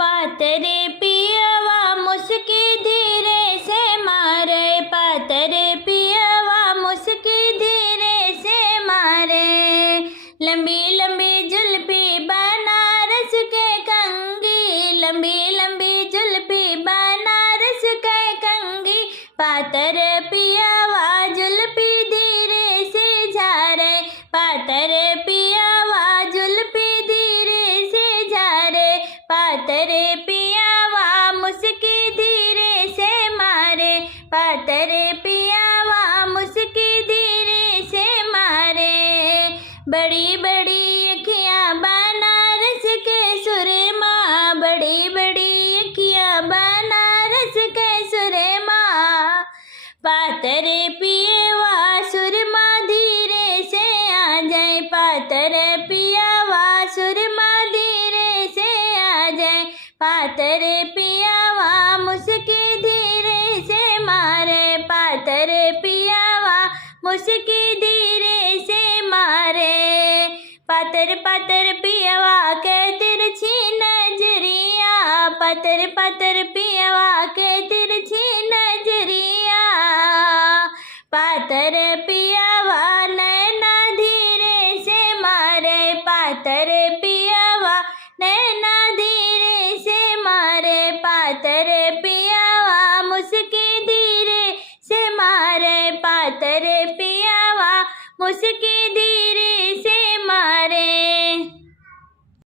पातरे पियवा मुस्की धीरे से मारे, पातरे पियवा मुस्की धीरे से मारे। लंबी लंबी जुल्फी बनारस के कंगी, लंबी लंबी जुल्फी बनारस के कंगी। पातर पियवा जुल्फी धीरे से झारे, पातर पियवा जुल्फी धीरे से झारे। पातर पियवा मुस्की धीरे से मारे, पातर पियवा मुस्की धीरे से मारे। बड़ी बड़ी अखियाँ बनारस के सुरमा, बड़ी बड़ी अखियाँ बनारस के सुरमा। पातर पियवा सुरमा धीरे से आ जाए, पातर पियवा सुरमा धीरे से आ जाए। पातर पियवा मुस्की धीरे से मारे, पातर पियवा मुस्की धीरे से मारे। पातर पातर पियवा के तिरछी नजरिया, पातर पातर पियवा के तिरछी नजरिया। पातर